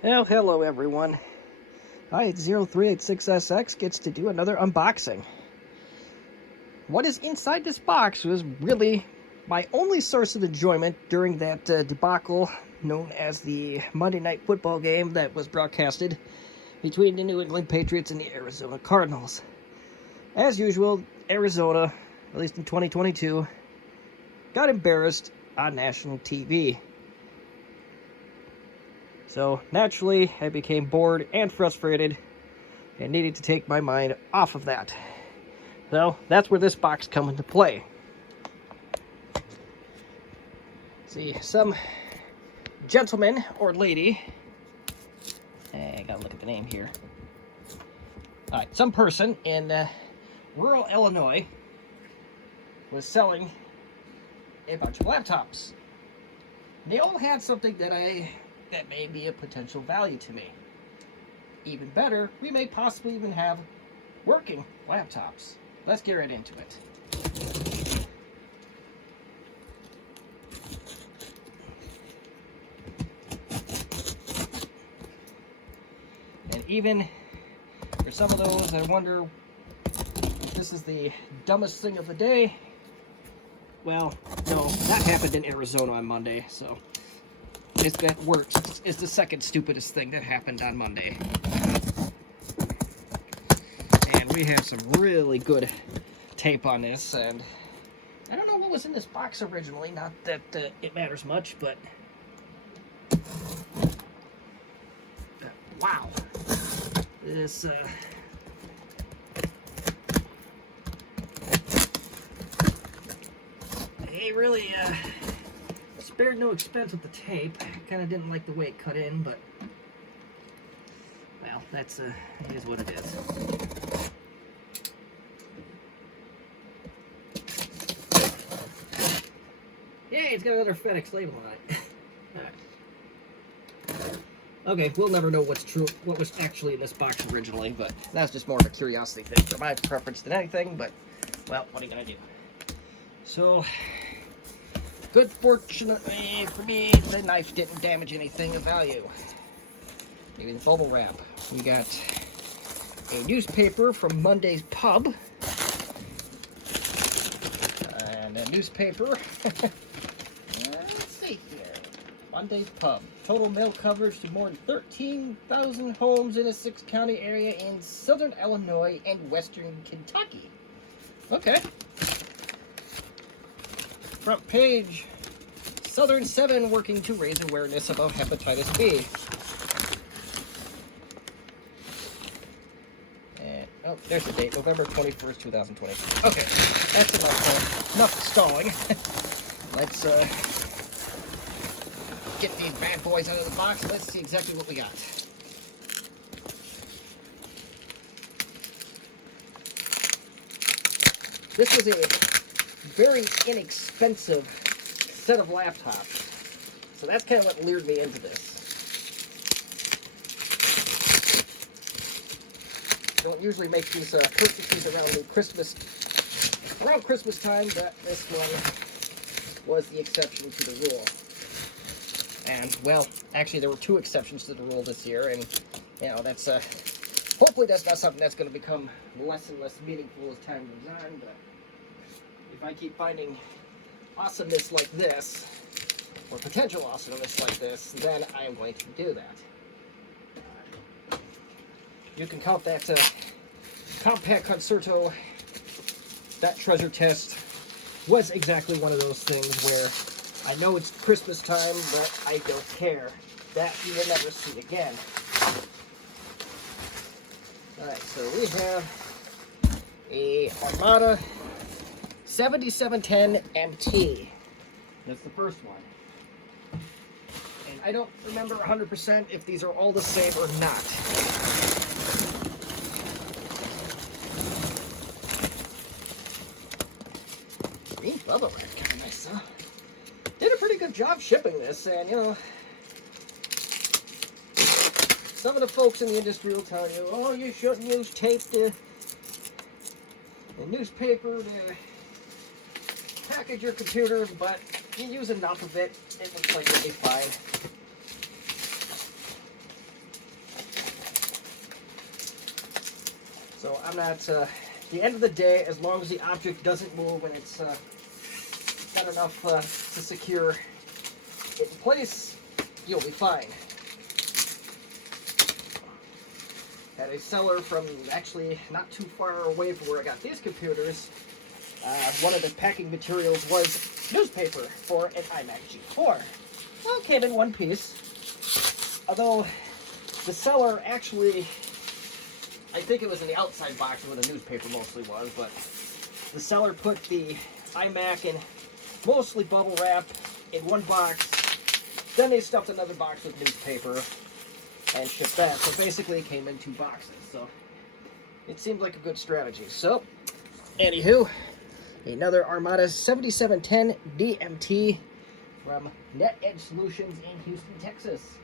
Well, hello everyone. I-0386SX gets to do another unboxing. What is inside this box was really my only source of enjoyment during that debacle known as the Monday Night Football game that was broadcasted between the New England Patriots and the Arizona Cardinals. As usual, Arizona, at least in 2022, got embarrassed on national TV. So naturally, I became bored and frustrated and needed to take my mind off of that. So that's where this box comes into play. See, some gentleman or lady, I gotta look at the name here. Alright, some person in rural Illinois was selling a bunch of laptops. They all had something that may be a potential value to me. Even better, we may possibly even have working laptops. Let's get right into it. And even for some of those, I wonder if this is the dumbest thing of the day. Well, no, that happened in Arizona on Monday, so it's got worse. It's the second stupidest thing that happened on Monday. And we have some really good tape on this, and I don't know what was in this box originally, not that it matters much, but wow. This they really spared no expense with the tape. Kind of didn't like the way it cut in, but well, that's it is what it is. Yay, it's got another FedEx label on it. Alright. Okay, we'll never know what was actually in this box originally, but that's just more of a curiosity thing for my preference than anything, but well, what are you gonna do? So, good fortunately for me, the knife didn't damage anything of value. Maybe the bubble wrap. We got a newspaper from Monday's Pub. And a newspaper. Let's see here. Monday's Pub. Total mail coverage to more than 13,000 homes in a 6-county area in southern Illinois and western Kentucky. Okay. Front page, Southern 7 working to raise awareness about hepatitis B. And, oh, there's the date, November 21st, 2020. Okay, that's enough stalling. Let's get these bad boys out of the box and let's see exactly what we got. This was a very inexpensive set of laptops. So that's kind of what lured me into this. Don't usually make these purchases around Christmas time, but this one was the exception to the rule. And, well, actually there were 2 exceptions to the rule this year, and, you know, that's, hopefully that's not something that's going to become less and less meaningful as time goes on, but if I keep finding awesomeness like this, or potential awesomeness like this, then I am going to do that. You can count that Compaq Concerto, that treasure test was exactly one of those things where I know it's Christmas time, but I don't care. That you will never see again. Alright, so we have a Armada 7710 MT. That's the first one. And I don't remember 100% if these are all the same or not. Green bubble wrap, kind of nice, huh? Did a pretty good job shipping this, and you know, some of the folks in the industry will tell you, oh, you shouldn't use tape to a newspaper to package your computer, but you use enough of it, it looks like it'll be fine. So I'm not, at the end of the day, as long as the object doesn't move and it's got enough to secure it in place, you'll be fine. At a seller from actually not too far away from where I got these computers, one of the packing materials was newspaper for an iMac G4. Well, it came in one piece, although the seller actually, I think it was in the outside box where the newspaper mostly was, but the seller put the iMac in mostly bubble wrap in one box, then they stuffed another box with newspaper and shipped that. So basically it came in 2 boxes, so it seemed like a good strategy. So, anywho, another Armada 7710 DMT from NetEdge Solutions in Houston, Texas.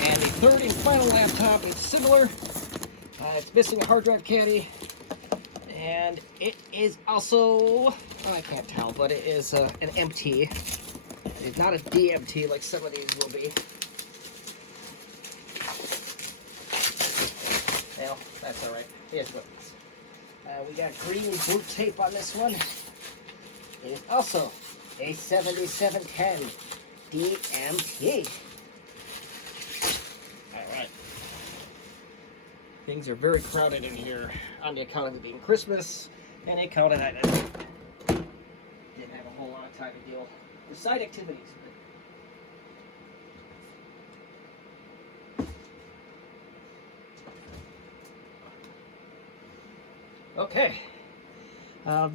And the third and final laptop is similar. It's missing a hard drive caddy, and it is also, I can't tell, but it is an MT. It's not a DMT like some of these will be. Well, that's alright. Here's what it is. We got green and blue tape on this one. It is also a 7710 DMT. Alright. Things are very crowded in here on the account of it being Christmas, and the account of that I didn't have a whole lot of time to deal with side activities. Okay,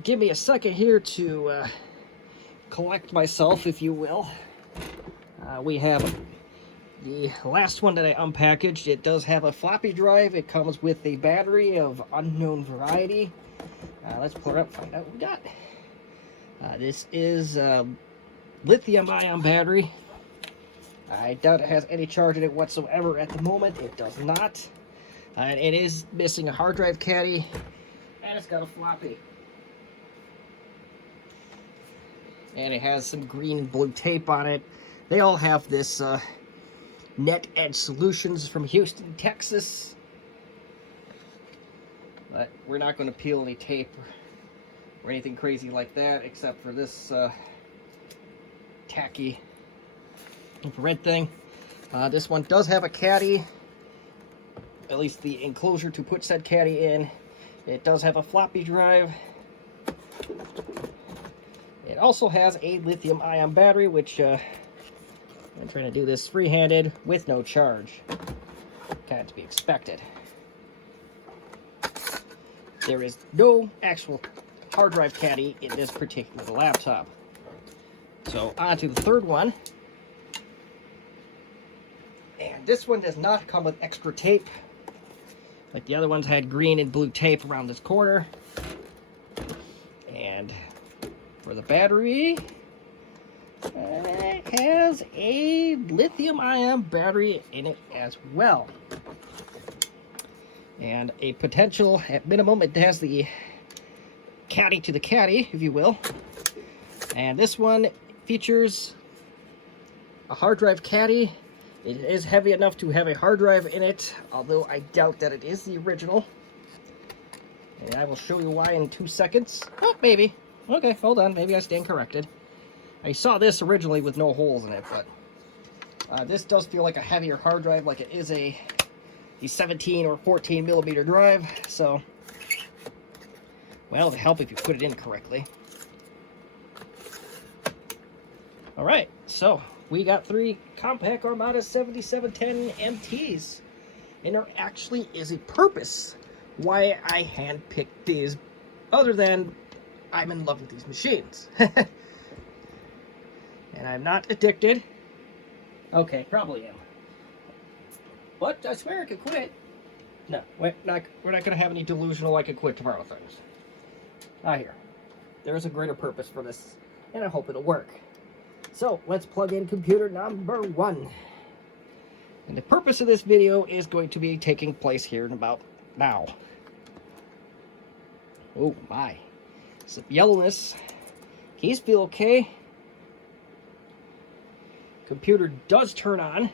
give me a second here to collect myself, if you will. We have the last one that I unpackaged. It does have a floppy drive. It comes with a battery of unknown variety. Let's pull it up, find out what we got. This is lithium-ion battery. I doubt it has any charge in it whatsoever at the moment. It does not. And it is missing a hard drive caddy. And it's got a floppy. And it has some green and blue tape on it. They all have this NetEdge Solutions from Houston, Texas. But we're not going to peel any tape or anything crazy like that, except for this tacky infrared thing. This one does have a caddy, at least the enclosure to put said caddy in. It does have a floppy drive. It also has a lithium-ion battery, which I'm trying to do this free-handed with no charge. Kind of to be expected. There is no actual hard drive caddy in this particular laptop. So on to the third one. And this one does not come with extra tape. Like the other ones had green and blue tape around this corner. And for the battery, it has a lithium-ion battery in it as well. And a potential, at minimum, it has the caddy to the caddy, if you will. And this one features a hard drive caddy. It is heavy enough to have a hard drive in it, although I doubt that it is the original. And I will show you why in 2 seconds. Oh, maybe. Okay, hold on. Maybe I stand corrected. I saw this originally with no holes in it, but this does feel like a heavier hard drive, like it is a 17 or 14 millimeter drive. So, well, it'll help if you put it in correctly. All right, so we got 3 Compaq Armada 7710 MTs, and there actually is a purpose why I handpicked these, other than I'm in love with these machines. And I'm not addicted. Okay, probably am. But I swear I could quit. No, we're not going to have any delusional I could quit tomorrow things. Here. There's a greater purpose for this, and I hope it'll work. So, let's plug in computer number 1. And the purpose of this video is going to be taking place here in about now. Oh my. Some yellowness. Keys feel okay. Computer does turn on.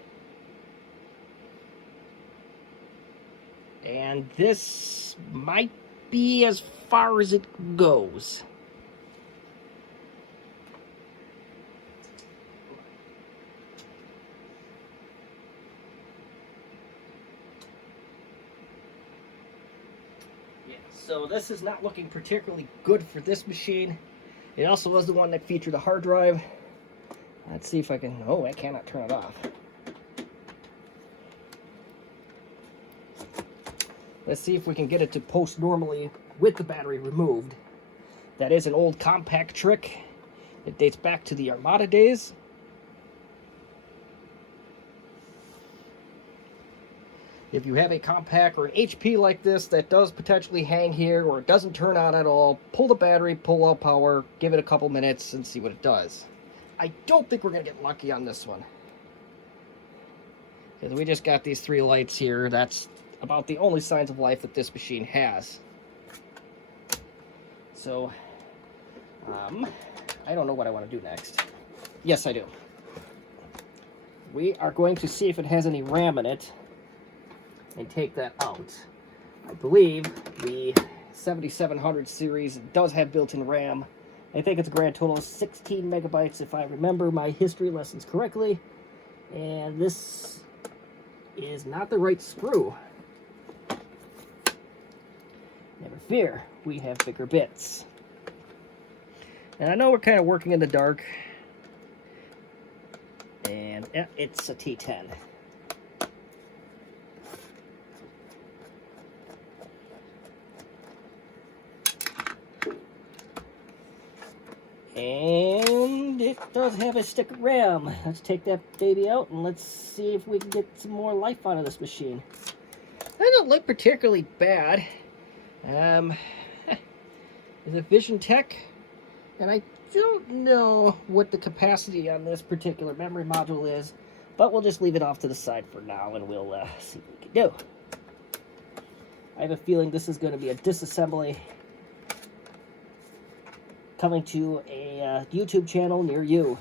and this might be as far as it goes. Yeah, so this is not looking particularly good for this machine. It also was the one that featured a hard drive. Let's see if I can... Oh, I cannot turn it off. Let's see if we can get it to post normally with the battery removed. That is an old Compaq trick. It dates back to the Armada days. If you have a Compaq or an HP like this that does potentially hang here or it doesn't turn on at all, pull the battery, pull out power, give it a couple minutes and see what it does. I don't think we're going to get lucky on this one. Because we just got these 3 lights here. That's about the only signs of life that this machine has. So, I don't know what I want to do next. Yes, I do. We are going to see if it has any RAM in it and take that out. I believe the 7700 series does have built-in RAM. I think it's a grand total of 16 megabytes if I remember my history lessons correctly. And this is not the right screw. Never fear, we have bigger bits. And I know we're kind of working in the dark. And it's a T10. And it does have a stick of RAM. Let's take that baby out and let's see if we can get some more life out of this machine. That doesn't look particularly bad. Is it Vision Tech? And I don't know what the capacity on this particular memory module is, but we'll just leave it off to the side for now and we'll see what we can do. I have a feeling this is going to be a disassembly coming to a YouTube channel near you.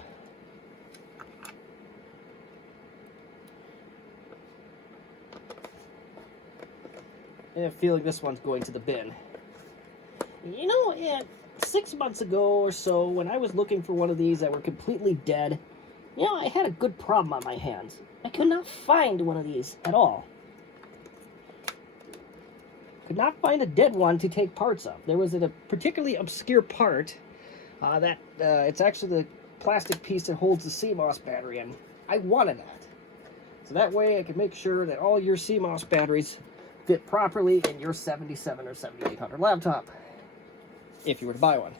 I have a feeling this one's going to the bin. You know, 6 months ago or so, when I was looking for one of these that were completely dead, you know, I had a good problem on my hands. I could not find one of these at all. Could not find a dead one to take parts of. There was a particularly obscure part that it's actually the plastic piece that holds the CMOS battery in. I wanted that. So that way I can make sure that all your CMOS batteries fit properly in your 77 or 7800 laptop, if you were to buy one.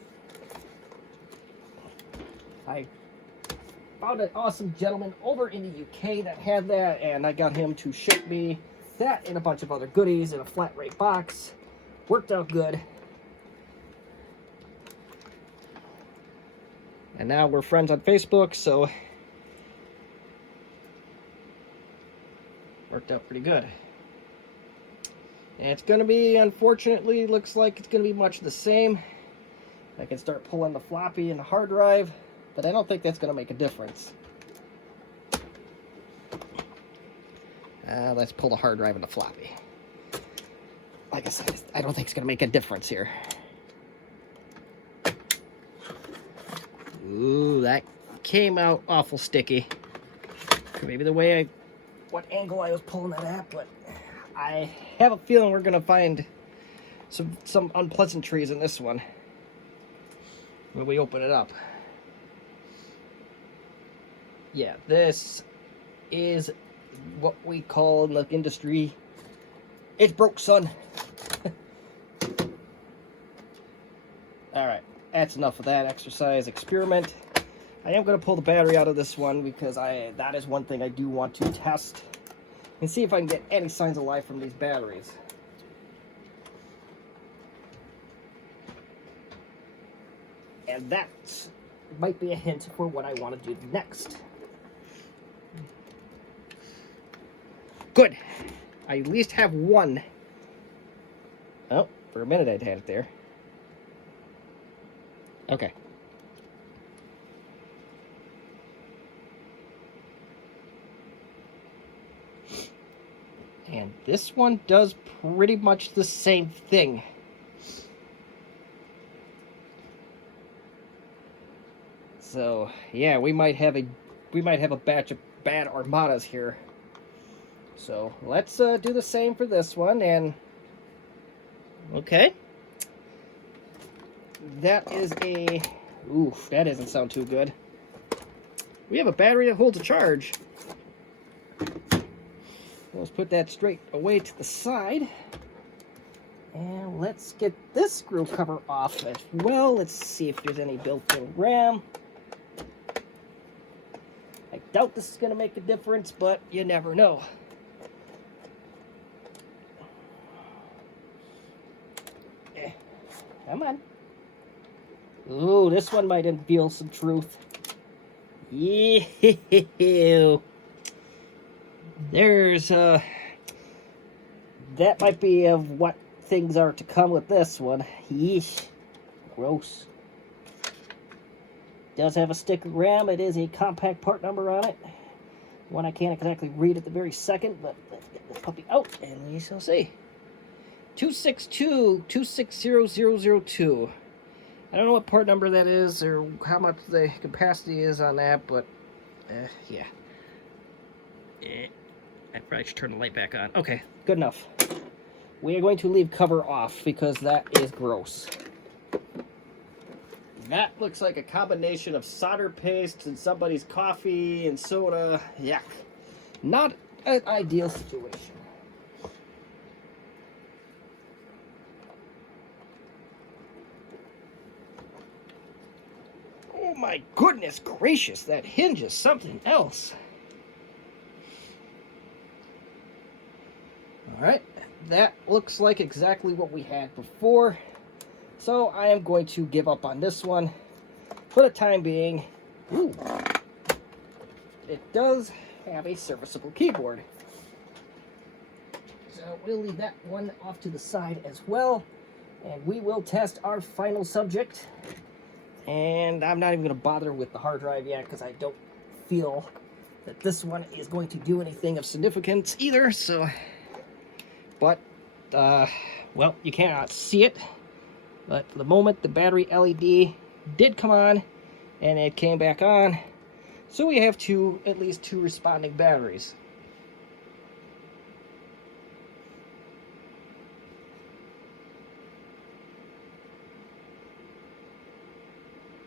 I found an awesome gentleman over in the UK that had that, and I got him to ship me that and a bunch of other goodies in a flat rate box. Worked out good. And now we're friends on Facebook, so worked out pretty good. And it's going to be, unfortunately, looks like it's going to be much the same. I can start pulling the floppy and the hard drive, but I don't think that's going to make a difference. Let's pull the hard drive and the floppy. Like I said, I don't think it's going to make a difference here. Ooh, that came out awful sticky. Maybe the way what angle I was pulling that at, but I have a feeling we're gonna find some unpleasantries in this one when we open it up. Yeah, this is what we call in the industry, it's broke, son. Alright, that's enough of that exercise experiment. I am going to pull the battery out of this one because that is one thing I do want to test and see if I can get any signs of life from these batteries. And that might be a hint for what I want to do next. Good. I at least have one. Oh, for a minute I'd had it there. Okay. And this one does pretty much the same thing. So yeah, we might have a batch of bad Armadas here. So let's do the same for this one. And okay, that is a oof. That doesn't sound too good. We have a battery that holds a charge. Let's put that straight away to the side. And let's get this screw cover off as well. Let's see if there's any built-in RAM. I doubt this is going to make a difference, but you never know. Come on. Ooh, this one might unveil some truth. Ew. There's, that might be of what things are to come with this one. Yeesh. Gross. Does have a stick of RAM. It is a Compaq part number on it. One I can't exactly read at the very second, but let's get this puppy out and we shall see. 262-260002. I don't know what part number that is or how much the capacity is on that, but yeah. I probably should turn the light back on. Okay, good enough. We are going to leave cover off because that is gross. That looks like a combination of solder paste and somebody's coffee and soda. Yuck. Not an ideal situation. Oh my goodness gracious, that hinge is something else. Alright, that looks like exactly what we had before. So I am going to give up on this one for the time being. Ooh. It does have a serviceable keyboard. So we'll leave that one off to the side as well. And we will test our final subject. And I'm not even going to bother with the hard drive yet because I don't feel that this one is going to do anything of significance either. So, but, well, you cannot see it. But for the moment, the battery LED did come on and it came back on. So we have at least two responding batteries.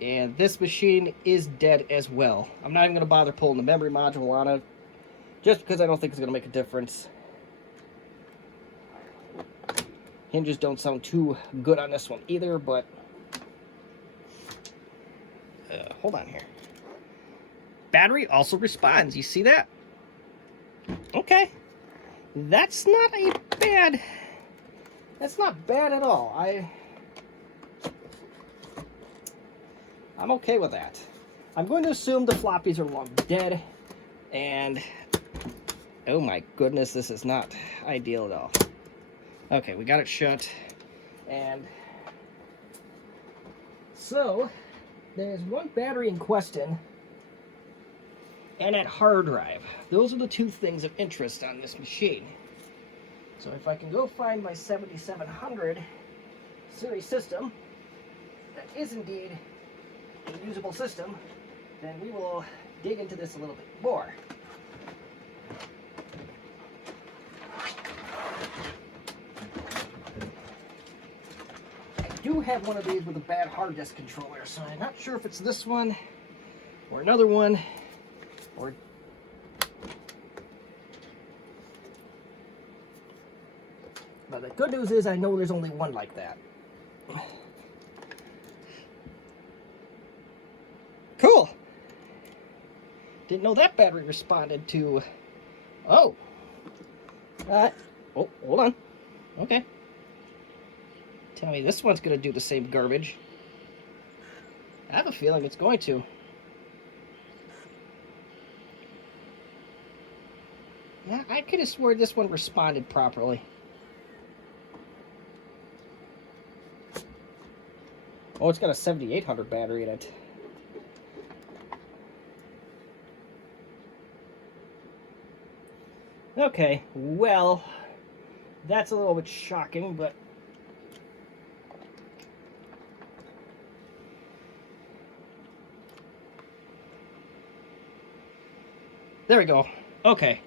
And this machine is dead as well. I'm not even going to bother pulling the memory module on it, just because I don't think it's going to make a difference. Hinges don't sound too good on this one either, but hold on here. Battery also responds. You see that? Okay. That's not bad at all. I'm okay with that. I'm going to assume the floppies are long dead, and oh my goodness, this is not ideal at all. Okay, we got it shut, and so there's one battery in question and that hard drive. Those are the two things of interest on this machine. So if I can go find my 7700 series system, that is indeed a usable system, then we will dig into this a little bit more. I do have one of these with a bad hard disk controller, so I'm not sure if it's this one or another one or but the good news is I know there's only one like that. Cool. Didn't know that battery responded to. Oh. Oh, hold on. Okay. Tell me this one's going to do the same garbage. I have a feeling it's going to. Yeah, I could have sworn this one responded properly. Oh, it's got a 7800 battery in it. Okay, well, that's a little bit shocking, but there we go. Okay.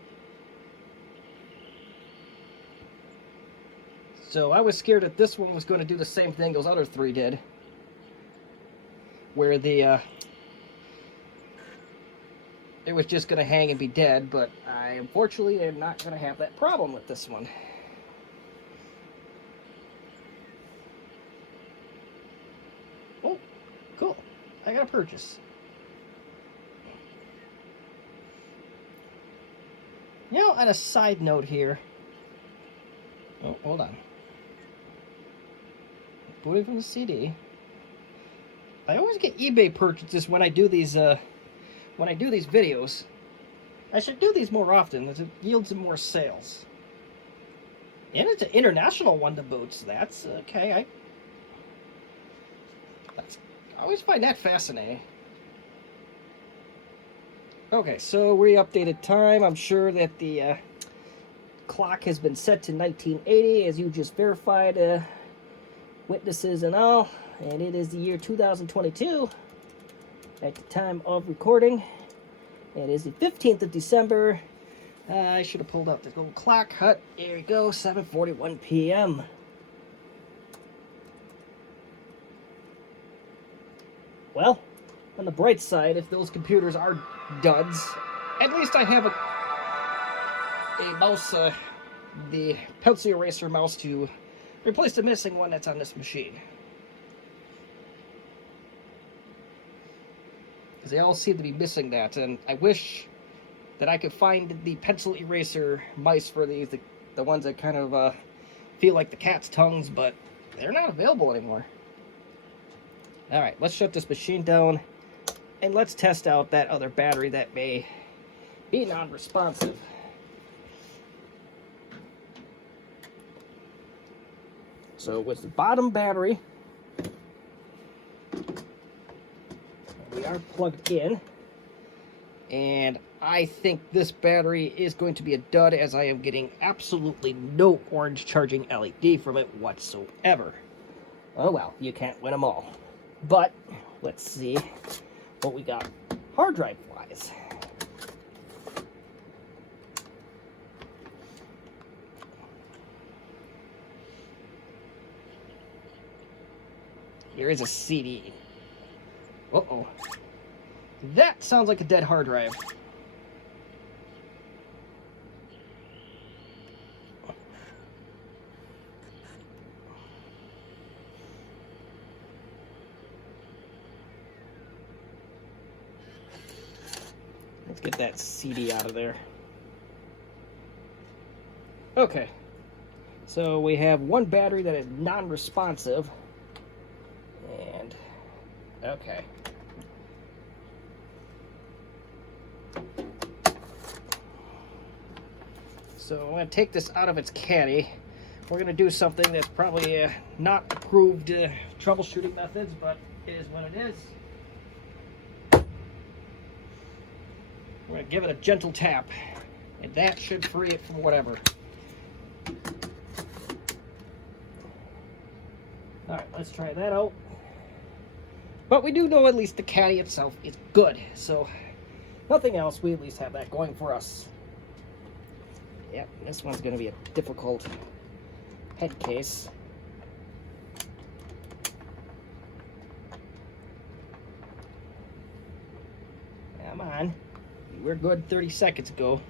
So I was scared that this one was going to do the same thing those other three did, where it was just going to hang and be dead, but I unfortunately am not going to have that problem with this one. Oh, cool. I got a purchase. You know, on a side note here. Oh, hold on. Booting from the CD. I always get eBay purchases when I do these videos. I should do these more often, as it yields more sales. And it's an international one to boot, so that's okay. I always find that fascinating. Okay, so we updated time. I'm sure that the clock has been set to 1980, as you just verified, witnesses and all. And it is the year 2022 at the time of recording. It is the 15th of December. I should have pulled out the little clock hut. There we go, 7:41 p.m. Well, on the bright side, if those computers are duds, at least I have a mouse, the pencil eraser mouse, to replace the missing one that's on this machine. Because they all seem to be missing that, and I wish that I could find the pencil eraser mice for these, the ones that kind of feel like the cat's tongues, but they're not available anymore. Alright, let's shut this machine down, and let's test out that other battery that may be non-responsive. So with the bottom battery, we are plugged in, and I think this battery is going to be a dud, as I am getting absolutely no orange charging LED from it whatsoever. Oh well, you can't win them all. But let's see what we got hard drive wise. Here is a CD. Uh-oh. That sounds like a dead hard drive. Let's get that CD out of there. Okay. So we have one battery that is non-responsive. And okay. So I'm going to take this out of its caddy. We're going to do something that's probably not approved troubleshooting methods, but it is what it is. We're going to give it a gentle tap, and that should free it from whatever. Alright, let's try that out. But we do know at least the caddy itself is good, so nothing else, we at least have that going for us. Yep, this one's going to be a difficult head case. Come on. You were good 30 seconds ago.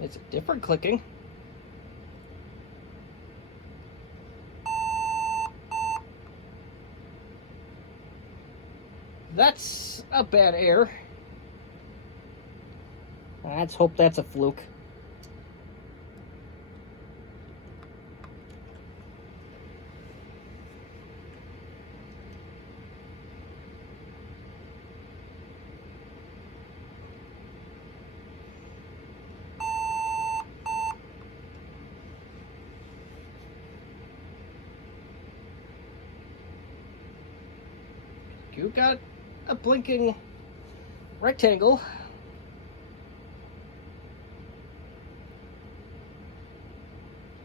It's a different clicking. That's a bad error. Let's hope that's a fluke. we've got a blinking rectangle.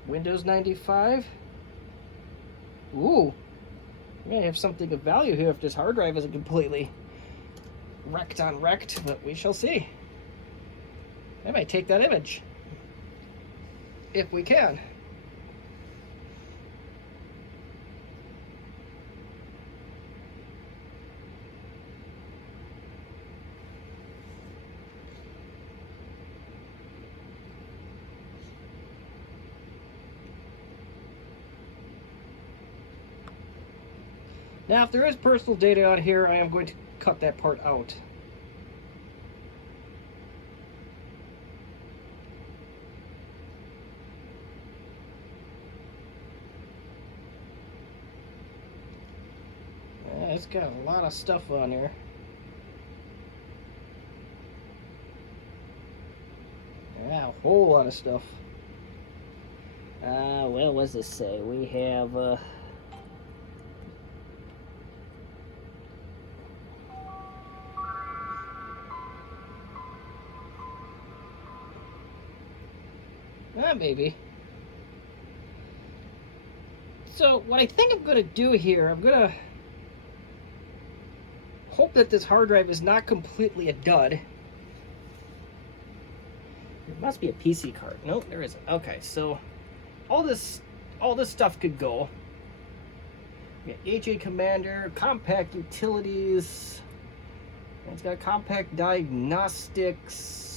Windows 95. Ooh, we may have something of value here if this hard drive isn't completely wrecked on wrecked, but we shall see. I might take that image if we can. Now, if there is personal data on here, I am going to cut that part out. It's got a lot of stuff on here. Yeah, a whole lot of stuff. Well, what does this say? We have, maybe. So, what I think I'm going to do here, I'm going to hope that this hard drive is not completely a dud. There must be a PC card. Nope, there isn't. Okay, so all this stuff could go. We got HA Commander, Compaq Utilities. It's got Compaq Diagnostics.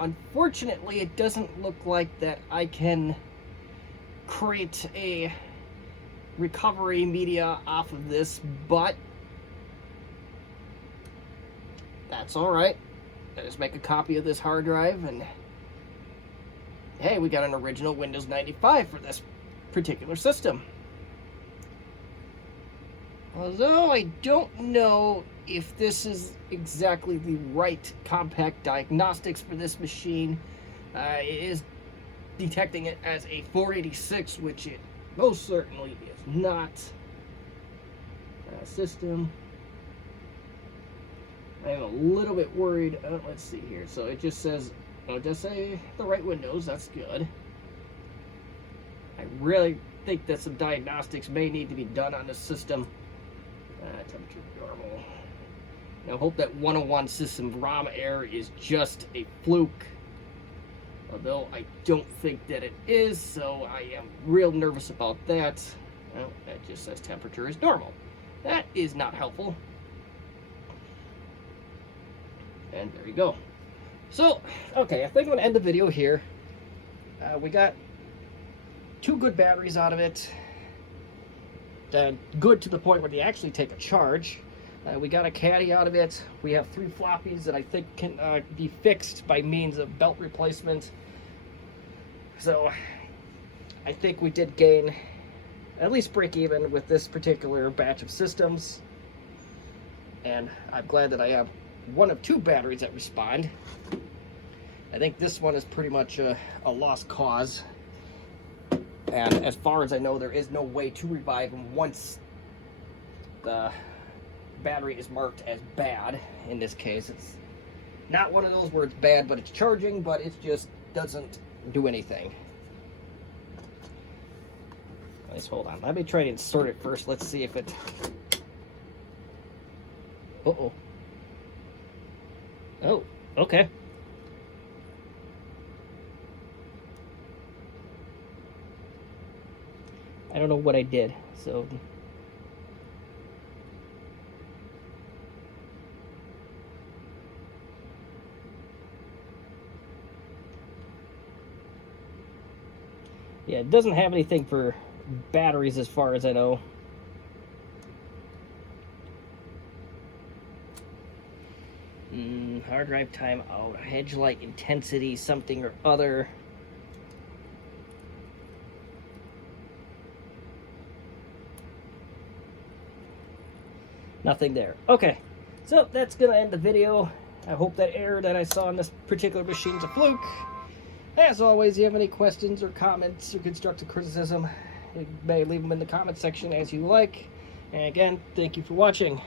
Unfortunately, it doesn't look like that I can create a recovery media off of this, but that's all right. I just make a copy of this hard drive, and hey, we got an original Windows 95 for this particular system. Although I don't know if this is exactly the right Compaq Diagnostics for this machine. It is detecting it as a 486, which it most certainly is not. System. I'm a little bit worried. Let's see here. So it just says, it does say the right Windows. That's good. I really think that some diagnostics may need to be done on this system. Temperature normal. Now, hope that 101 system ROM error is just a fluke. Although I don't think that it is, so I am real nervous about that. Well, that just says temperature is normal. That is not helpful. And there you go. So, okay, I think I'm going to end the video here. We got 2 good batteries out of it. Good to the point where they actually take a charge. We got a caddy out of it. We have 3 floppies that I think can be fixed by means of belt replacement. So I think we did gain at least break even with this particular batch of systems. And I'm glad that I have one of 2 batteries that respond. I think this one is pretty much a lost cause. And as far as I know, there is no way to revive them once the battery is marked as bad. In this case, it's not one of those where it's bad, but it's charging, but it just doesn't do anything. Let's hold on. Let me try to insert it first. Let's see if it... Uh-oh. Oh, okay. I don't know what I did, so... Yeah, it doesn't have anything for batteries as far as I know. Hard drive timeout, hedge light intensity, something or other. Nothing there. Okay, so that's gonna end the video. I hope that error that I saw on this particular machine is a fluke. As always, if you have any questions or comments or constructive criticism, you may leave them in the comment section as you like. And again, thank you for watching.